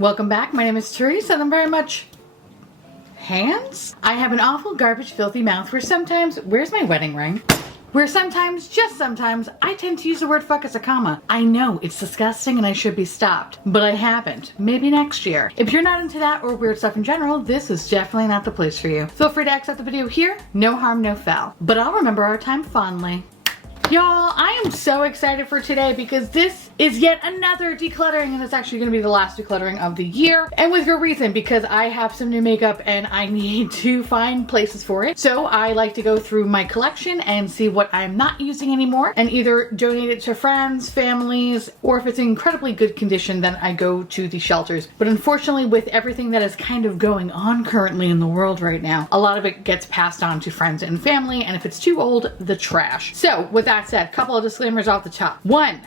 Welcome back. My name is Teresa and I'm very much hands. I have an awful garbage filthy mouth where sometimes, where's my wedding ring? Where sometimes, just sometimes, I tend to use the word fuck as a comma. I know it's disgusting and I should be stopped, but I haven't. Maybe next year. If you're not into that or weird stuff in general, this is definitely not the place for you. Feel free to exit the video here. No harm, no foul. But I'll remember our time fondly. Y'all, I am so excited for today because this is yet another decluttering, and it's actually going to be the last decluttering of the year, and with good reason, because I have some new makeup and I need to find places for it. So I like to go through my collection and see what I'm not using anymore and either donate it to friends, families, or if it's in incredibly good condition, then I go to the shelters. But unfortunately, with everything that is kind of going on currently in the world right now, a lot of it gets passed on to friends and family, and if it's too old, the trash. So with that said, a couple of disclaimers off the top. One,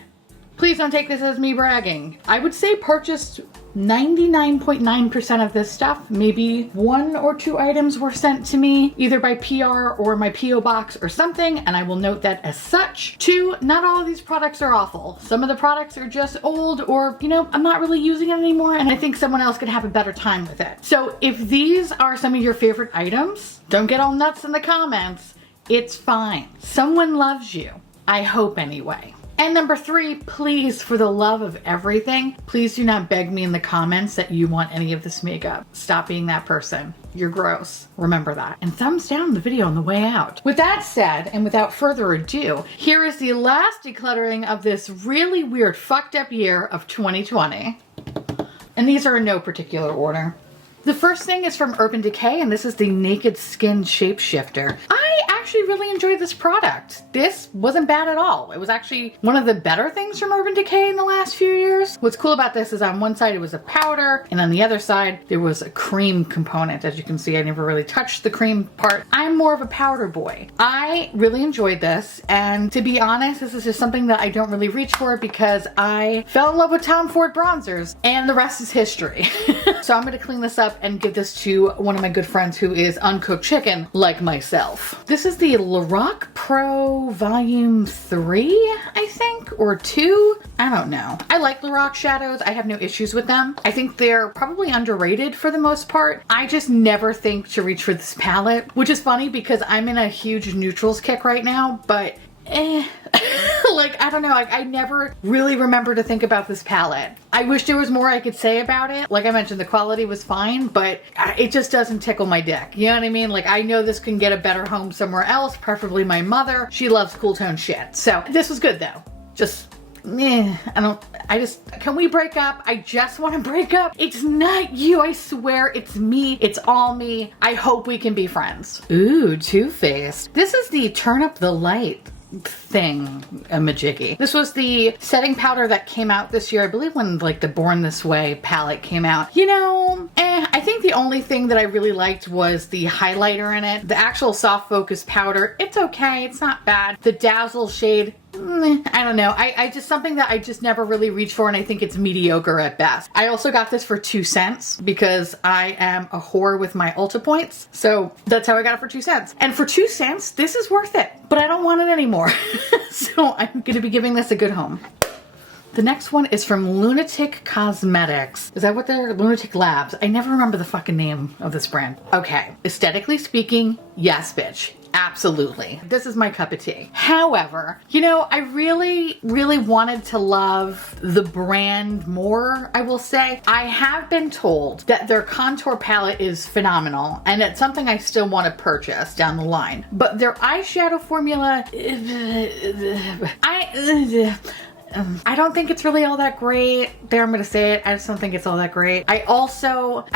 please don't take this as me bragging. I would say purchased 99.9% of this stuff. Maybe 1 or 2 items were sent to me either by PR or my PO box or something, and I will note that as such. 2, not all of these products are awful. Some of the products are just old or, you know, I'm not really using it anymore and I think someone else could have a better time with it. So if these are some of your favorite items, don't get all nuts in the comments. It's fine. Someone loves you. I hope anyway. And number 3, please, for the love of everything, please do not beg me in the comments that you want any of this makeup. Stop being that person. You're gross. Remember that. And thumbs down the video on the way out. With that said, and without further ado, here is the last decluttering of this really weird fucked up year of 2020. And these are in no particular order. The first thing is from Urban Decay, and this is the Naked Skin Shapeshifter. I actually really enjoyed this product. This wasn't bad at all. It was actually one of the better things from Urban Decay in the last few years. What's cool about this is on one side it was a powder, and on the other side there was a cream component. As you can see, I never really touched the cream part. I'm more of a powder boy. I really enjoyed this, and to be honest, this is just something that I don't really reach for because I fell in love with Tom Ford bronzers, and the rest is history. So I'm gonna clean this up and give this to one of my good friends who is uncooked chicken like myself. This is the Lorac Pro Volume 3, I think, or 2. I don't know. I like Lorac shadows. I have no issues with them. I think they're probably underrated for the most part. I just never think to reach for this palette, which is funny because I'm in a huge neutrals kick right now, but like, I don't know, I never really remember to think about this palette. I wish there was more I could say about it. Like I mentioned, the quality was fine, but it just doesn't tickle my dick. You know what I mean? Like, I know this can get a better home somewhere else, preferably my mother. She loves cool tone shit. So this was good though. Just, can we break up? I just want to break up. It's not you, I swear, it's me. It's all me. I hope we can be friends. Ooh, Too Faced. This is the Turn Up the Light thing, a majiggy. This was the setting powder that came out this year, I believe, when like the Born This Way palette came out. You know, I think the only thing that I really liked was the highlighter in it. The actual soft focus powder, it's okay, it's not bad. The Dazzle shade, I don't know. I just, something that I just never really reach for, and I think it's mediocre at best. I also got this for 2 cents because I am a whore with my Ulta points. So that's how I got it for 2 cents. And for 2 cents, this is worth it, but I don't want it anymore. So I'm gonna be giving this a good home. The next one is from Lunatic Cosmetics. Is that what they're? Lunatic Labs. I never remember the fucking name of this brand. Okay, aesthetically speaking, yes, bitch. Absolutely. This is my cup of tea. However, you know, I really, really wanted to love the brand more, I will say. I have been told that their contour palette is phenomenal, and it's something I still want to purchase down the line. But their eyeshadow formula, I don't think it's really all that great. There, I'm gonna say it. I just don't think it's all that great. I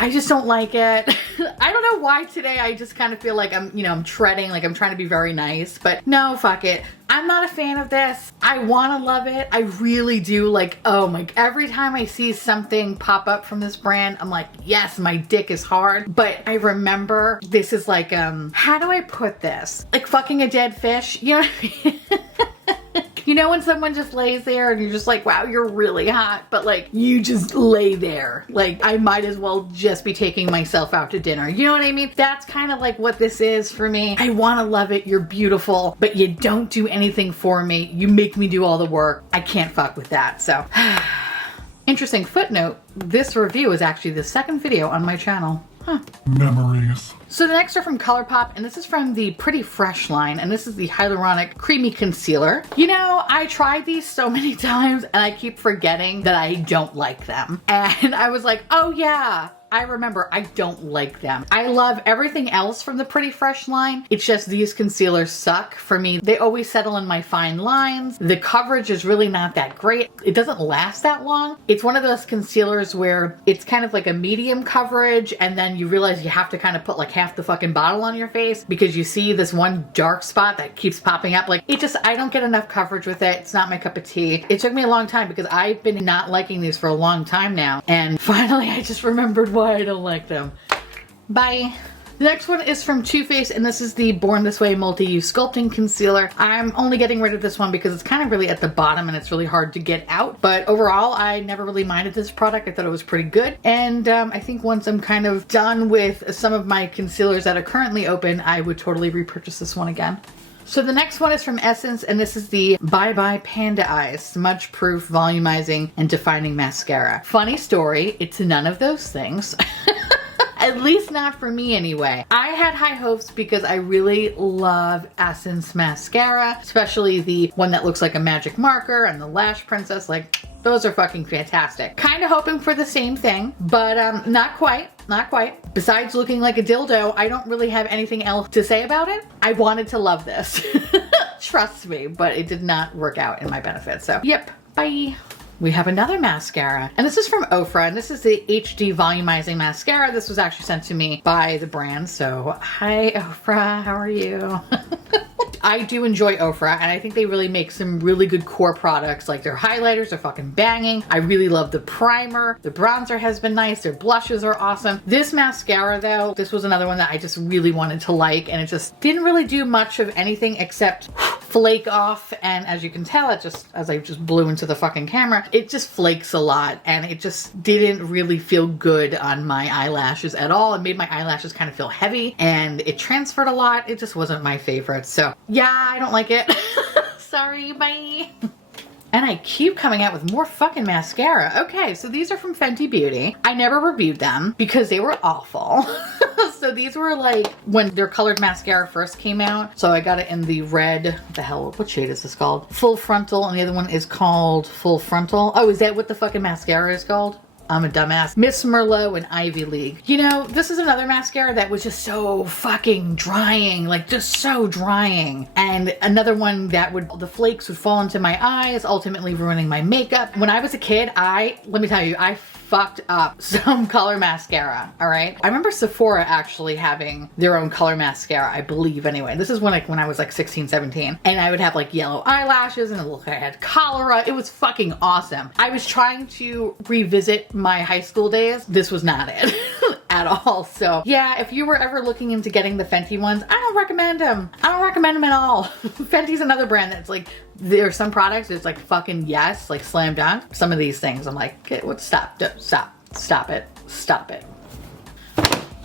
just don't like it. I don't know why today I just kind of feel like I'm treading, like I'm trying to be very nice, but no, fuck it. I'm not a fan of this. I want to love it. I really do. Like, oh my, every time I see something pop up from this brand, I'm like, yes, my dick is hard. But I remember this is like, how do I put this? Like fucking a dead fish, you know what I mean? You know when someone just lays there and you're just like, wow, you're really hot, but like you just lay there. Like I might as well just be taking myself out to dinner. You know what I mean? That's kind of like what this is for me. I want to love it. You're beautiful, but you don't do anything for me. You make me do all the work. I can't fuck with that. So Interesting footnote, this review is actually the second video on my channel. Huh. Memories. So the next are from ColourPop, and this is from the Pretty Fresh line, and this is the Hyaluronic Creamy Concealer. You know, I tried these so many times, and I keep forgetting that I don't like them. And I was like, oh yeah, I remember, I don't like them. I love everything else from the Pretty Fresh line. It's just these concealers suck for me. They always settle in my fine lines. The coverage is really not that great. It doesn't last that long. It's one of those concealers where it's kind of like a medium coverage, and then you realize you have to kind of put like half the fucking bottle on your face because you see this one dark spot that keeps popping up. Like, I don't get enough coverage with it. It's not my cup of tea. It took me a long time because I've been not liking these for a long time now. And finally I just remembered why I don't like them. Bye. The next one is from Too Faced, and this is the Born This Way Multi-Use Sculpting Concealer. I'm only getting rid of this one because it's kind of really at the bottom and it's really hard to get out. But overall, I never really minded this product. I thought it was pretty good. And I think once I'm kind of done with some of my concealers that are currently open, I would totally repurchase this one again. So the next one is from Essence, and this is the Bye Bye Panda Eyes Smudge Proof Volumizing and Defining Mascara. Funny story, it's none of those things. At least not for me anyway. I had high hopes because I really love Essence mascara, especially the one that looks like a magic marker and the Lash Princess. Like, those are fucking fantastic. Kind of hoping for the same thing, but not quite. Not quite. Besides looking like a dildo, I don't really have anything else to say about it. I wanted to love this. Trust me, but it did not work out in my benefit. So, yep, bye. We have another mascara, and this is from Ofra, and this is the HD Volumizing Mascara. This was actually sent to me by the brand, so hi Ofra, how are you? I do enjoy Ofra, and I think they really make some really good core products. Like, their highlighters are fucking banging. I really love the primer. The bronzer has been nice. Their blushes are awesome. This mascara though, this was another one that I just really wanted to like, and it just didn't really do much of anything except flake off. And as you can tell, it just, as I just blew into the fucking camera, it just flakes a lot, and it just didn't really feel good on my eyelashes at all. It made my eyelashes kind of feel heavy, and it transferred a lot. It just wasn't my favorite. So yeah, I don't like it. Sorry, bye. And I keep coming out with more fucking mascara. Okay, so these are from Fenty Beauty. I never reviewed them because they were awful. So these were like when their colored mascara first came out. So I got it in the red, what the hell, what shade is this called? Full Frontal, and the other one is called Full Frontal. Oh, is that what the fucking mascara is called? I'm a dumbass. Miss Merlot and Ivy League. You know, this is another mascara that was just so fucking drying, like just so drying. And another one that the flakes would fall into my eyes, ultimately ruining my makeup. When I was a kid, let me tell you, I fucked up some color mascara, all right? I remember Sephora actually having their own color mascara, I believe anyway. This is when I was like 16, 17. And I would have like yellow eyelashes and it looked like I had cholera. It was fucking awesome. I was trying to revisit my high school days. This was not it. At all. So yeah, if you were ever looking into getting the Fenty ones, I don't recommend them. I don't recommend them at all. Fenty's another brand that's like, there's some products it's like fucking yes, like slam dunk. Some of these things I'm like, okay, stop it.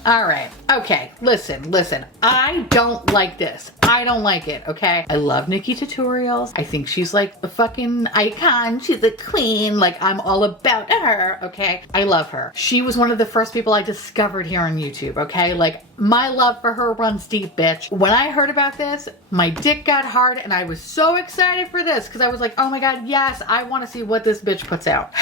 All right. Okay. Listen. I don't like this. I don't like it. Okay. I love Nikki Tutorials. I think she's like a fucking icon. She's a queen. Like, I'm all about her. Okay. I love her. She was one of the first people I discovered here on YouTube. Okay. Like, my love for her runs deep, bitch. When I heard about this, my dick got hard and I was so excited for this because I was like, oh my God, yes, I want to see what this bitch puts out.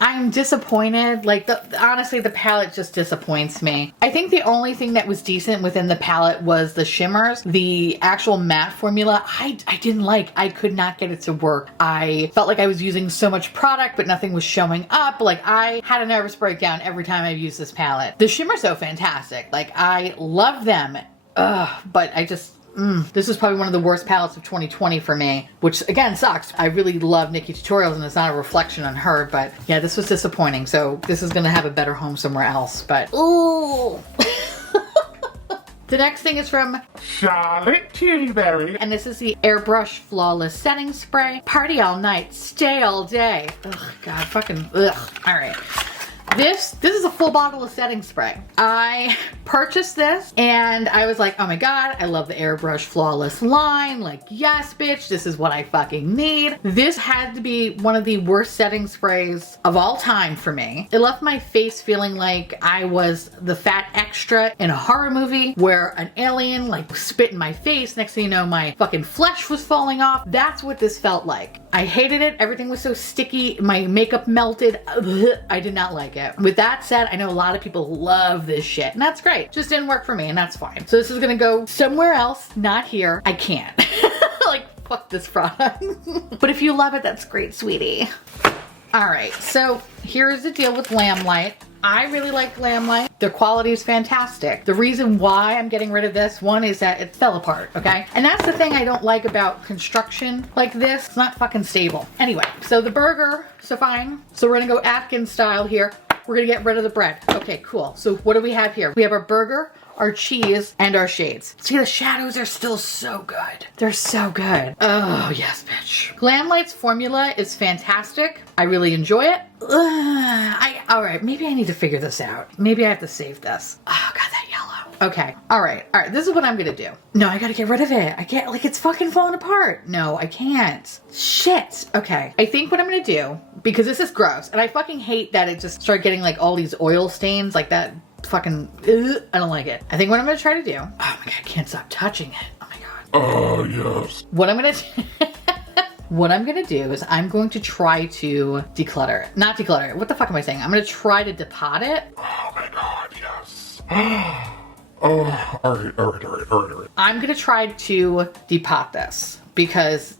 I'm disappointed. Like, honestly, the palette just disappoints me. I think the only thing that was decent within the palette was the shimmers. The actual matte formula, I didn't like. I could not get it to work. I felt like I was using so much product, but nothing was showing up. Like, I had a nervous breakdown every time I used this palette. The shimmer's so fantastic. Like, I love them. But I just... this is probably one of the worst palettes of 2020 for me, which again sucks. I really love Nikki Tutorials and it's not a reflection on her, but yeah, this was disappointing. So this is gonna have a better home somewhere else, but ooh. The next thing is from Charlotte Tilbury, and this is the Airbrush Flawless Setting Spray. Party all night, stay all day. Ugh, God, fucking ugh. All right. This is a full bottle of setting spray. I purchased this and I was like, oh my God, I love the Airbrush Flawless line. Like, yes, bitch, this is what I fucking need. This had to be one of the worst setting sprays of all time for me. It left my face feeling like I was the fat extra in a horror movie where an alien like spit in my face. Next thing you know, my fucking flesh was falling off. That's what this felt like. I hated it. Everything was so sticky. My makeup melted. Ugh, I did not like it. With that said, I know a lot of people love this shit, and that's great. Just didn't work for me, and that's fine. So this is gonna go somewhere else, not here. I can't. Like, fuck this product. But if you love it, that's great, sweetie. All right, so here's the deal with Lamplight. I really like Lamplight. Their quality is fantastic. The reason why I'm getting rid of this one is that it fell apart, okay? And that's the thing I don't like about construction like this. It's not fucking stable. Anyway, so the burger, so fine. So we're gonna go Atkins style here. We're gonna get rid of the bread. Okay, cool. So what do we have here? We have our burger, our cheese, and our shades. See, the shadows are still so good. They're so good. Oh, yes, bitch. Glamlight's formula is fantastic. I really enjoy it. All right, maybe I need to figure this out. Maybe I have to save this. Oh, God, that yellow. Okay, all right, this is what I'm gonna do. No, I gotta get rid of it. I can't, like, it's fucking falling apart. No, I can't. Shit. Okay, I think what I'm gonna do, because this is gross, and I fucking hate that it just started getting, like, all these oil stains, like that. Fucking, I don't like it. I think what I'm gonna try to do, oh my God, I can't stop touching it. Oh my God. Oh, yes. What I'm gonna what I'm gonna do is I'm going to try to declutter it. Not declutter it, what the fuck am I saying? I'm gonna try to depot it. Oh my God, yes. Oh, all right. I'm gonna try to depot this because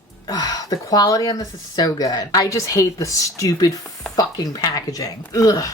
the quality on this is so good. I just hate the stupid fucking packaging. Ugh.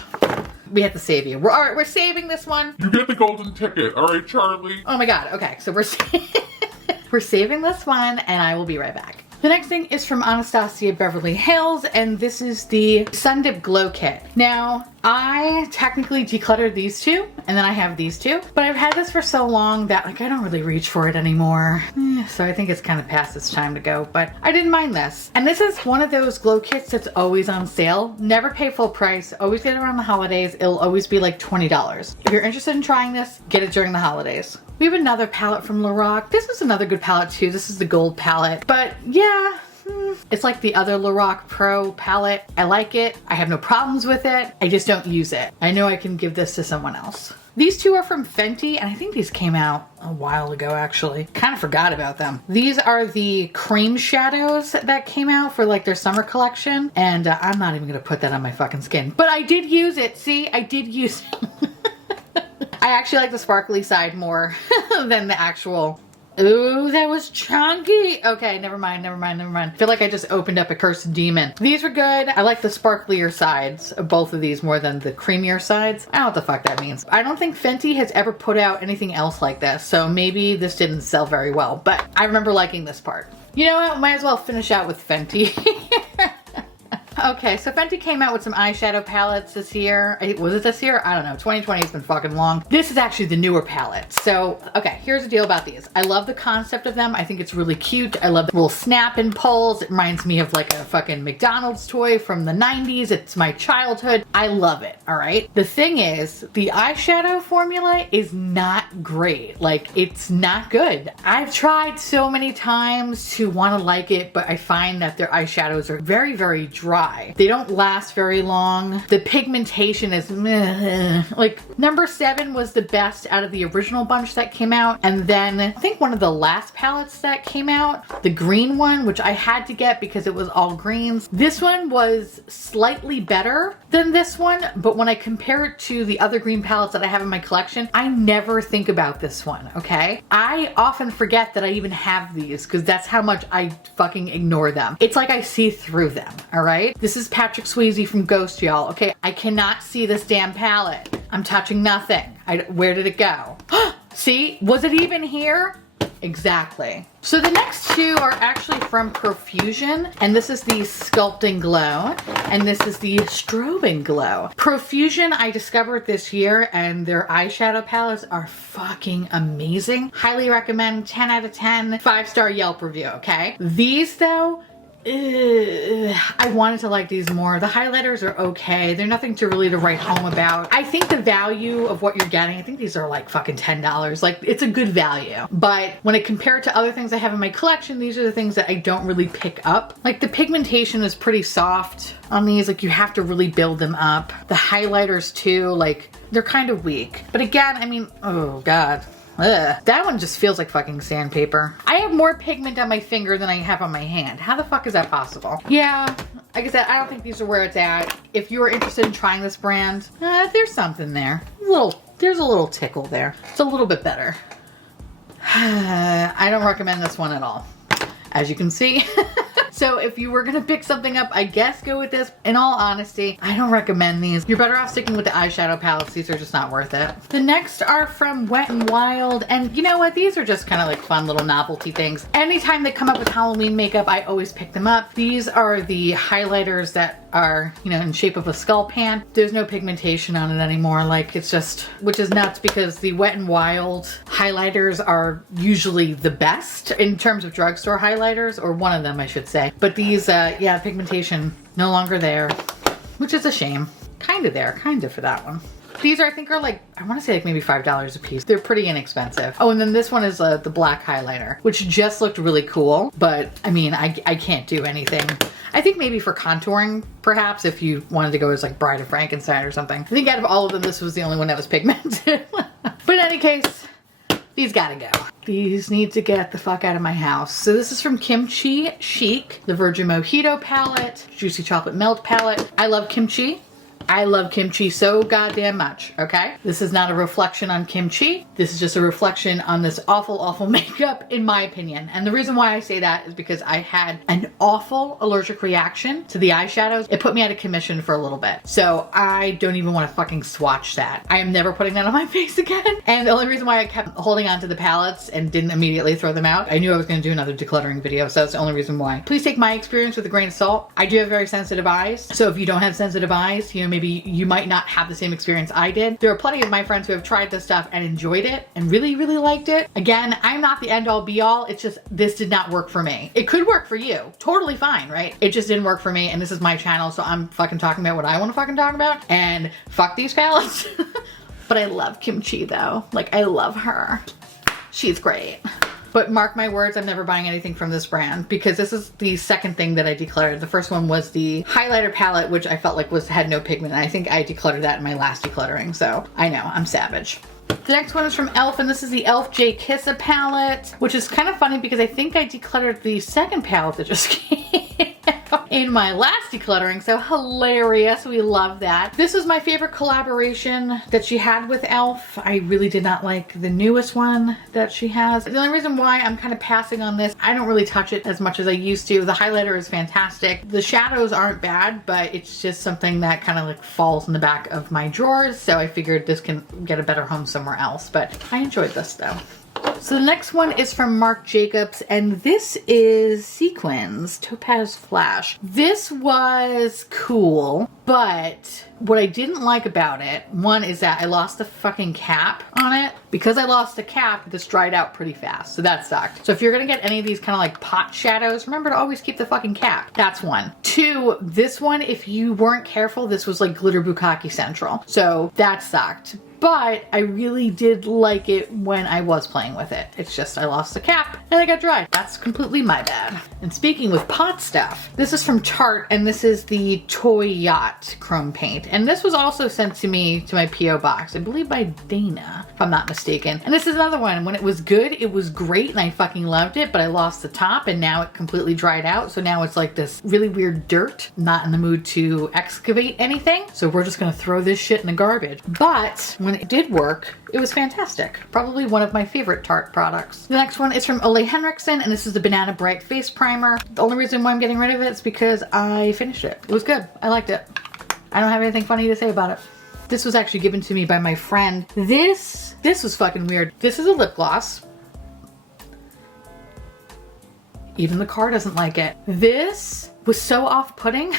We have to save you. All right, we're saving this one. You get the golden ticket, all right, Charlie? Oh my God, okay, so we're saving this one and I will be right back. The next thing is from Anastasia Beverly Hills, and this is the Sun Dip Glow Kit. Now, I technically decluttered these two, and then I have these two, but I've had this for so long that like I don't really reach for it anymore. So I think it's kind of past its time to go, but I didn't mind this. And this is one of those glow kits that's always on sale. Never pay full price, always get it around the holidays. It'll always be like $20. If you're interested in trying this, get it during the holidays. We have another palette from Lorac. This is another good palette too. This is the gold palette, but yeah, it's like the other Lorac Pro palette. I like it. I have no problems with it. I just don't use it. I know I can give this to someone else. These two are from Fenty, and I think these came out a while ago, actually. Kind of forgot about them. These are the cream shadows that came out for like their summer collection, and I'm not even gonna put that on my fucking skin. But I did use it. See, I did use it. I actually like the sparkly side more than the actual. Ooh, that was chunky. Okay, never mind. I feel like I just opened up a cursed demon. These were good. I like the sparklier sides of both of these more than the creamier sides. I don't know what the fuck that means. I don't think Fenty has ever put out anything else like this, so maybe this didn't sell very well, but I remember liking this part. You know what? Might as well finish out with Fenty. Okay, so Fenty came out with some eyeshadow palettes this year. Was it this year? I don't know. 2020 has been fucking long. This is actually the newer palette. So, okay, here's the deal about these. I love the concept of them. I think it's really cute. I love the little snap and pulls. It reminds me of like a fucking McDonald's toy from the 90s. It's my childhood. I love it, all right? The thing is, the eyeshadow formula is not great. Like, it's not good. I've tried so many times to want to like it, but I find that their eyeshadows are very, very dry. They don't last very long. The pigmentation is meh. Like number 7 was the best out of the original bunch that came out, and then I think one of the last palettes that came out, the green one, which I had to get because it was all greens. This one was slightly better than this one, but when I compare it to the other green palettes that I have in my collection, I never think about this one, okay? I often forget that I even have these because that's how much I fucking ignore them. It's like I see through them, all right? This is Patrick Swayze from Ghost, y'all. Okay, I cannot see this damn palette. I'm touching nothing. Where did it go? See, was it even here? Exactly. So the next two are actually from Profusion, and this is the Sculpting Glow, and this is the Strobing Glow. Profusion I discovered this year, and their eyeshadow palettes are fucking amazing. Highly recommend, 10 out of 10, 5-star Yelp review, okay? These though, I wanted to like these more. The highlighters are okay. They're nothing to really to write home about. I think the value of what you're getting, I think these are like fucking $10. Like, it's a good value. But when I compare it to other things I have in my collection, these are the things that I don't really pick up. Like, the pigmentation is pretty soft on these. Like, you have to really build them up. The highlighters too, like, they're kind of weak. But again, I mean, oh God. Ugh. That one just feels like fucking sandpaper. I have more pigment on my finger than I have on my hand. How the fuck is that possible? Yeah, like I said, I don't think these are where it's at. If you are interested in trying this brand, there's something there. There's a little tickle there. It's a little bit better. I don't recommend this one at all, as you can see. So if you were gonna pick something up, I guess go with this. In all honesty, I don't recommend these. You're better off sticking with the eyeshadow palettes. These are just not worth it. The next are from Wet n Wild, and you know what? These are just kind of like fun little novelty things. Anytime they come up with Halloween makeup, I always pick them up. These are the highlighters that are, you know, in shape of a skull pan. There's no pigmentation on it anymore. Like, it's just, which is nuts because the Wet n Wild highlighters are usually the best in terms of drugstore highlighters, or one of them, I should say. But these, yeah, pigmentation no longer there, which is a shame. Kind of there, kind of for that one. These are, I think, are like, I want to say like maybe $5 a piece. They're pretty inexpensive. Oh, and then this one is the black highlighter, which just looked really cool. But I mean, I can't do anything. I think maybe for contouring, perhaps, if you wanted to go as like Bride of Frankenstein or something. I think out of all of them, this was the only one that was pigmented. But in any case, these gotta go. These need to get the fuck out of my house. So this is from Kimchi Chic, the Virgin Mojito palette, Juicy Chocolate Melt palette. I love kimchi. I love kimchi so goddamn much, okay? This is not a reflection on kimchi. This is just a reflection on this awful, awful makeup, in my opinion. And the reason why I say that is because I had an awful allergic reaction to the eyeshadows. It put me out of commission for a little bit. So I don't even want to fucking swatch that. I am never putting that on my face again. And the only reason why I kept holding on to the palettes and didn't immediately throw them out, I knew I was going to do another decluttering video. So that's the only reason why. Please take my experience with a grain of salt. I do have very sensitive eyes. So if you don't have sensitive eyes, you know, maybe you might not have the same experience I did. There are plenty of my friends who have tried this stuff and enjoyed it and really, really liked it. Again, I'm not the end all be all. It's just, this did not work for me. It could work for you. Totally fine, right? It just didn't work for me, and this is my channel, so I'm fucking talking about what I want to fucking talk about, and fuck these palettes. But I love Kimchi though. Like, I love her. She's great. But mark my words, I'm never buying anything from this brand because this is the second thing that I decluttered. The first one was the highlighter palette, which I felt like had no pigment. And I think I decluttered that in my last decluttering. So I know, I'm savage. The next one is from e.l.f. and this is the e.l.f. J Kissa palette, which is kind of funny because I think I decluttered the second palette that just came out in my last decluttering, so hilarious. We love that. This was my favorite collaboration that she had with e.l.f. I really did not like the newest one that she has. The only reason why I'm kind of passing on this, I don't really touch it as much as I used to. The highlighter is fantastic. The shadows aren't bad, but it's just something that kind of like falls in the back of my drawers, so I figured this can get a better home somewhere else, but I enjoyed this though. So the next one is from Marc Jacobs, and this is Sequins Topaz Flash. This was cool, but what I didn't like about it, one is that I lost the fucking cap on it. Because I lost the cap, this dried out pretty fast, so that sucked. So if you're gonna get any of these kind of like pot shadows, remember to always keep the fucking cap. That's one. Two, this one, if you weren't careful, this was like glitter bukkake central. So that sucked. But I really did like it when I was playing with it. It's just I lost the cap and I got dry. That's completely my bad. And speaking with pot stuff, this is from Tarte and this is the Toy Yacht Chrome Paint. And this was also sent to me to my P.O. box, I believe by Dana, if I'm not mistaken. And this is another one. When it was good, it was great and I fucking loved it, but I lost the top and now it completely dried out. So now it's like this really weird dirt. Not in the mood to excavate anything. So we're just gonna throw this shit in the garbage. But when it did work, it was fantastic. Probably one of my favorite Tarte products. The next one is from Ole Henriksen, and this is the Banana Bright Face Primer. The only reason why I'm getting rid of it is because I finished it. It was good. I liked it. I don't have anything funny to say about it. This was actually given to me by my friend. This was fucking weird. This is a lip gloss. Even the car doesn't like it. This was so off-putting.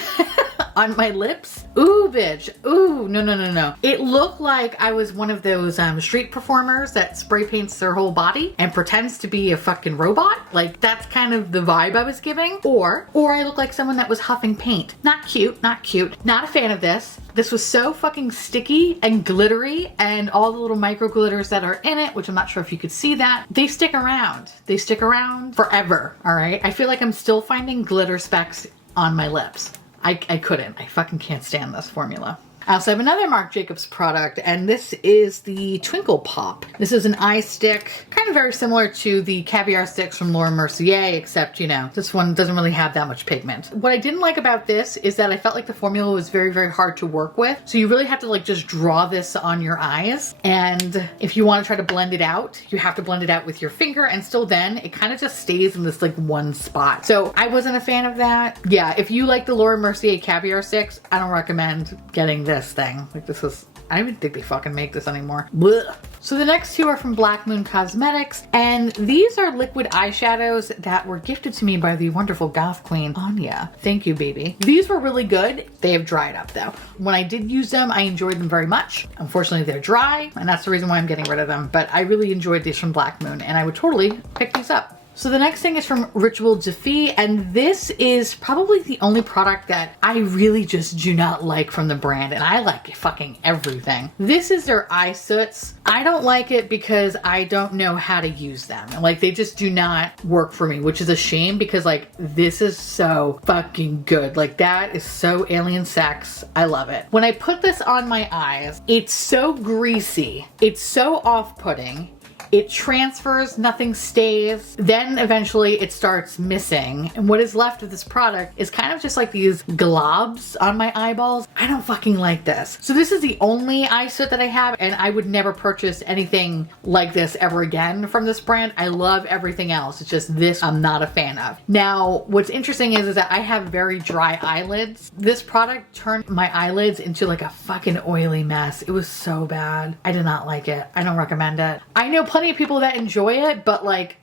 on my lips. Ooh, bitch. Ooh, no, no, no, no. It looked like I was one of those street performers that spray paints their whole body and pretends to be a fucking robot. Like, that's kind of the vibe I was giving. Or I look like someone that was huffing paint. Not cute, not cute. Not a fan of this. This was so fucking sticky and glittery, and all the little micro glitters that are in it, which I'm not sure if you could see that, they stick around. They stick around forever, all right? I feel like I'm still finding glitter specks on my lips. I couldn't. I fucking can't stand this formula. I also have another Marc Jacobs product, and this is the Twinkle Pop. This is an eye stick, kind of very similar to the Caviar sticks from Laura Mercier, except, you know, this one doesn't really have that much pigment. What I didn't like about this is that I felt like the formula was very, very hard to work with. So you really have to like just draw this on your eyes. And if you want to try to blend it out, you have to blend it out with your finger, and still then it kind of just stays in this like one spot. So I wasn't a fan of that. Yeah, if you like the Laura Mercier Caviar sticks, I don't recommend getting this thing. Like, this is, I don't even think they fucking make this anymore. Blech. So the next two are from Black Moon Cosmetics, and these are liquid eyeshadows that were gifted to me by the wonderful goth queen Anya. Thank you, baby. These were really good. They have dried up though. When I did use them, I enjoyed them very much. Unfortunately, they're dry, and that's the reason why I'm getting rid of them, but I really enjoyed these from Black Moon, and I would totally pick these up. So the next thing is from Ritual Defy, and this is probably the only product that I really just do not like from the brand, and I like fucking everything. This is their eye soots. I don't like it because I don't know how to use them. Like, they just do not work for me, which is a shame because like this is so fucking good. Like, that is so alien sex. I love it. When I put this on my eyes, it's so greasy. It's so off-putting. It transfers, nothing stays. Then eventually it starts missing. And what is left of this product is kind of just like these globs on my eyeballs. I don't fucking like this. So this is the only eye soot that I have, and I would never purchase anything like this ever again from this brand. I love everything else. It's just this I'm not a fan of. Now, what's interesting is that I have very dry eyelids. This product turned my eyelids into like a fucking oily mess. It was so bad. I did not like it. I don't recommend it. I know plenty of people that enjoy it, but like,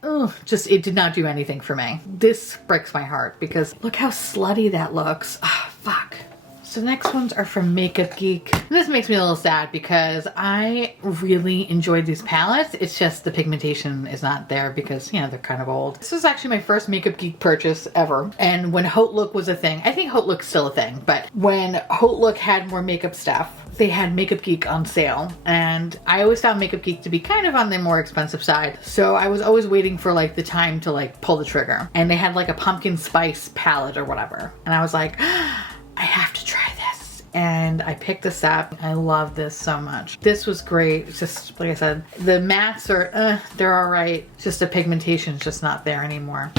just it did not do anything for me. This breaks my heart because look how slutty that looks. Ah, fuck. So the next ones are from Makeup Geek. And this makes me a little sad because I really enjoyed these palettes. It's just the pigmentation is not there because, you know, they're kind of old. This was actually my first Makeup Geek purchase ever. And when Haute Look was a thing, I think Haute Look's still a thing, but when Haute Look had more makeup stuff, they had Makeup Geek on sale. And I always found Makeup Geek to be kind of on the more expensive side. So I was always waiting for like the time to like pull the trigger. And they had like a pumpkin spice palette or whatever. And I was like, I have to try this. And I picked this up. I love this so much. This was great. It's just, like I said, the mattes are, they're all right. It's just the pigmentation's just not there anymore.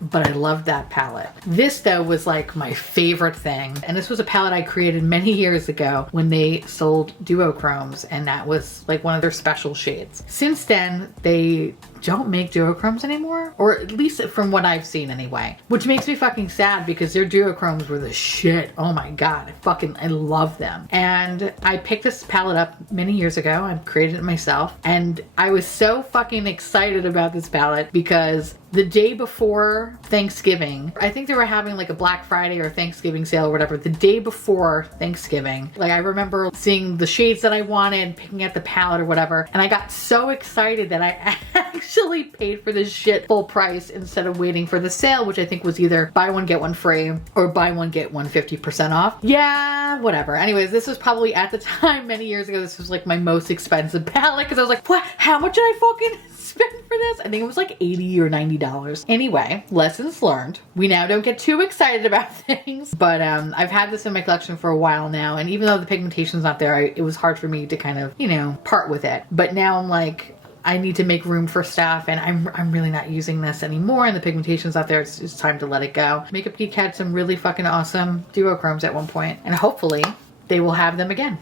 But I loved that palette. This though was like my favorite thing. And this was a palette I created many years ago when they sold duochromes, and that was like one of their special shades. Since then, they don't make duochromes anymore, or at least from what I've seen anyway, which makes me fucking sad because their duochromes were the shit. Oh my god, I love them. And I picked this palette up many years ago. I created it myself, and I was so fucking excited about this palette because the day before Thanksgiving, I think they were having like a Black Friday or Thanksgiving sale or whatever, the day before Thanksgiving. Like, I remember seeing the shades that I wanted, picking out the palette or whatever, and I got so excited that I actually paid for this shit full price instead of waiting for the sale, which I think was either buy one get one free or buy one get one 50% off. Yeah, whatever. Anyways, this was probably at the time many years ago, this was like my most expensive palette because I was like, what? How much did I fucking spend for this? I think it was like $80 or $90. Anyway, lessons learned. We now don't get too excited about things, but I've had this in my collection for a while now, and even though the pigmentation's not there, it was hard for me to kind of, you know, part with it. But now I'm like, I need to make room for stuff, and I'm really not using this anymore, and the pigmentation's out there. It's time to let it go. Makeup Geek had some really fucking awesome duochromes at one point, and hopefully they will have them again.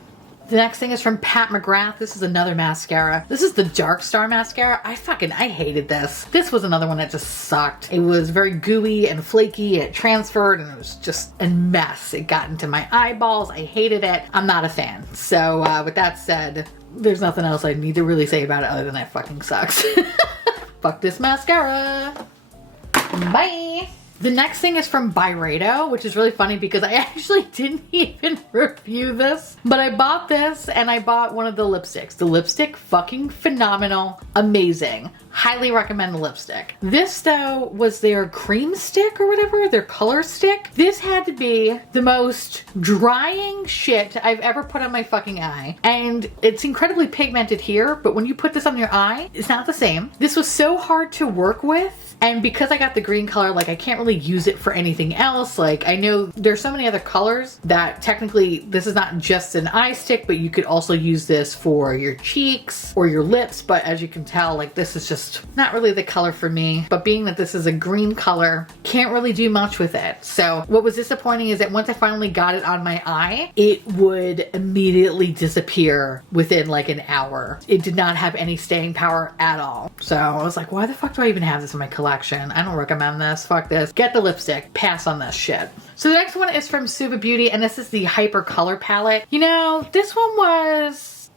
The next thing is from Pat McGrath. This is another mascara. This is the Dark Star mascara. I hated this. This was another one that just sucked. It was very gooey and flaky. It transferred and it was just a mess. It got into my eyeballs. I hated it. I'm not a fan. So with that said, there's nothing else I need to really say about it other than that fucking sucks. Fuck this mascara. Bye. The next thing is from Byredo, which is really funny because I actually didn't even review this, but I bought this and I bought one of the lipsticks. The lipstick, fucking phenomenal, amazing. Highly recommend the lipstick. This though was their cream stick or whatever, their color stick. This had to be the most drying shit I've ever put on my fucking eye. And it's incredibly pigmented here, but when you put this on your eye, it's not the same. This was so hard to work with. And because I got the green color, like I can't really use it for anything else. Like I know there's so many other colors that technically this is not just an eye stick, but you could also use this for your cheeks or your lips. But as you can tell, like this is just not really the color for me. But being that this is a green color, can't really do much with it. So what was disappointing is that once I finally got it on my eye, it would immediately disappear within like an hour. It did not have any staying power at all. So I was like, why the fuck do I even have this in my collection? I don't recommend this. Fuck this. Get the lipstick. Pass on this shit. So the next one is from Suva Beauty, and this is the Hyper Color Palette. You know, this one was...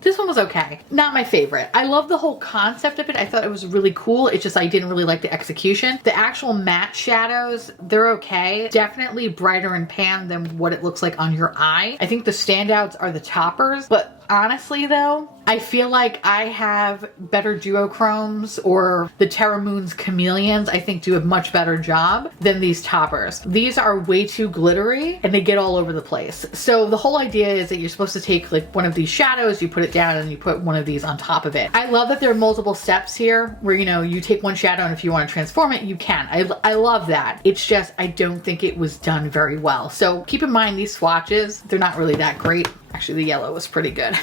This one was okay. Not my favorite. I love the whole concept of it. I thought it was really cool. It's just I didn't really like the execution. The actual matte shadows, they're okay. Definitely brighter in pan than what it looks like on your eye. I think the standouts are the toppers, but honestly though, I feel like I have better duochromes, or the Terra Moon's Chameleons I think do a much better job than these toppers. These are way too glittery and they get all over the place. So the whole idea is that you're supposed to take like one of these shadows, you put it down and you put one of these on top of it. I love that there are multiple steps here where, you know, you take one shadow and if you want to transform it, you can. I love that. It's just, I don't think it was done very well. So keep in mind these swatches, they're not really that great. Actually, the yellow was pretty good.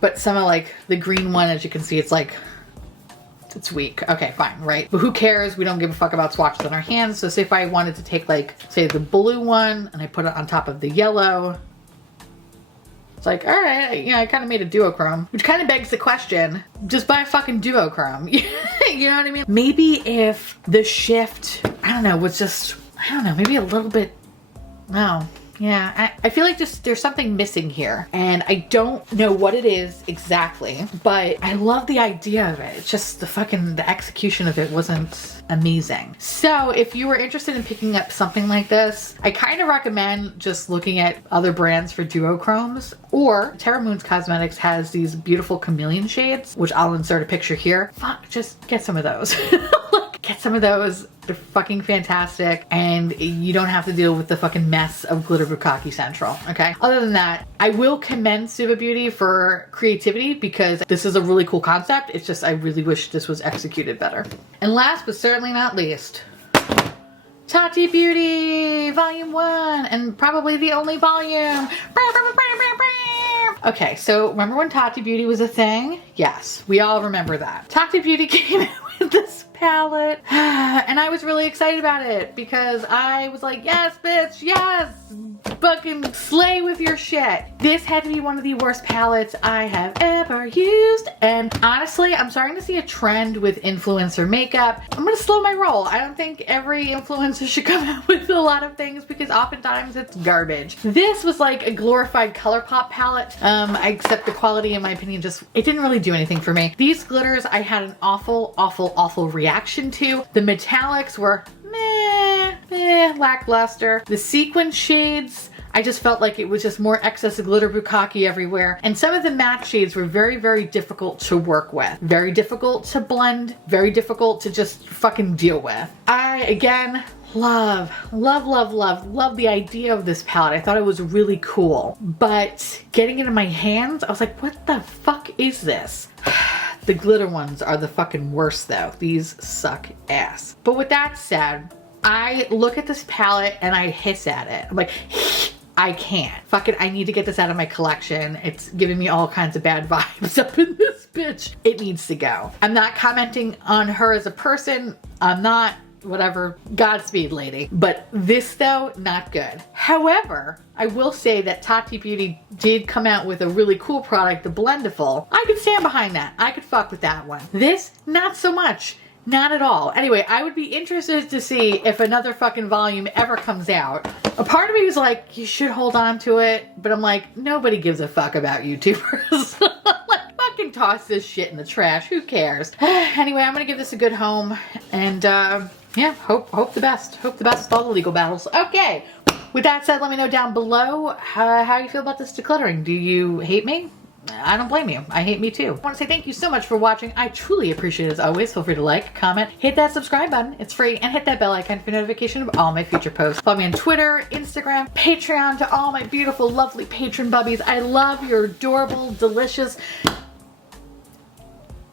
But some of like the green one, as you can see, it's like, it's weak. Okay, fine, right? But who cares? We don't give a fuck about swatches on our hands. So say if I wanted to take like, say the blue one and I put it on top of the yellow, it's like, all right, you know, I kind of made a duochrome, which kind of begs the question, just buy a fucking duochrome. You know what I mean? Maybe if the shift, I don't know, was just, I don't know, maybe a little bit, no. Yeah, I feel like just there's something missing here and I don't know what it is exactly, but I love the idea of it. It's just the execution of it wasn't amazing. So if you were interested in picking up something like this, I kind of recommend just looking at other brands for duochromes, or Terra Moon's Cosmetics has these beautiful chameleon shades, which I'll insert a picture here. Fuck, just get some of those. Get some of those. They're fucking fantastic and you don't have to deal with the fucking mess of Glitter Bukkake Central, okay? Other than that, I will commend Suva Beauty for creativity because this is a really cool concept. It's just I really wish this was executed better. And last but certainly not least, Tati Beauty Volume 1, and probably the only volume. Okay, so remember when Tati Beauty was a thing? Yes, we all remember that. Tati Beauty came out with this palette and I was really excited about it because I was like, yes bitch, yes, fucking slay with your shit. This had to be one of the worst palettes I have ever used, and honestly I'm starting to see a trend with influencer makeup. I'm gonna slow my roll. I don't think every influencer should come out with a lot of things because oftentimes it's garbage. This was like a glorified ColourPop palette, except the quality in my opinion just, it didn't really do anything for me. These glitters I had an awful reaction to. The metallics were lackluster. The sequin shades, I just felt like it was just more excess of Glitter Bukkake everywhere. And some of the matte shades were very, very difficult to work with. Very difficult to blend. Very difficult to just fucking deal with. I, again, love the idea of this palette. I thought it was really cool. But getting it in my hands, I was like, what the fuck is this? The glitter ones are the fucking worst though. These suck ass. But with that said, I look at this palette and I hiss at it. I'm like, I can't. Fuck it, I need to get this out of my collection. It's giving me all kinds of bad vibes up in this bitch. It needs to go. I'm not commenting on her as a person. I'm not, whatever, Godspeed lady. But this though, not good. However, I will say that Tati Beauty did come out with a really cool product, the Blendiful. I could stand behind that. I could fuck with that one. This, not so much. Not at all. Anyway, I would be interested to see if another fucking volume ever comes out. A part of me was like, you should hold on to it. But I'm like, nobody gives a fuck about YouTubers. Like, fucking toss this shit in the trash. Who cares? Anyway, I'm gonna give this a good home. And yeah, hope the best. Hope the best with all the legal battles. Okay. With that said, let me know down below how you feel about this decluttering. Do you hate me? I don't blame you. I hate me too. I want to say thank you so much for watching. I truly appreciate it as always. Feel free to like, comment, hit that subscribe button. It's free. And hit that bell icon for notification of all my future posts. Follow me on Twitter, Instagram, Patreon, to all my beautiful, lovely patron bubbies. I love your adorable, delicious,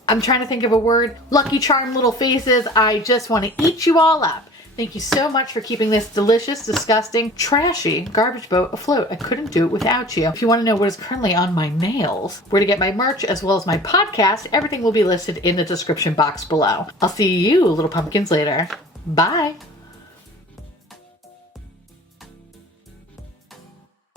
I'm trying to think of a word, Lucky Charm little faces. I just want to eat you all up. Thank you so much for keeping this delicious, disgusting, trashy garbage boat afloat. I couldn't do it without you. If you want to know what is currently on my nails, where to get my merch, as well as my podcast, everything will be listed in the description box below. I'll see you little pumpkins later. Bye.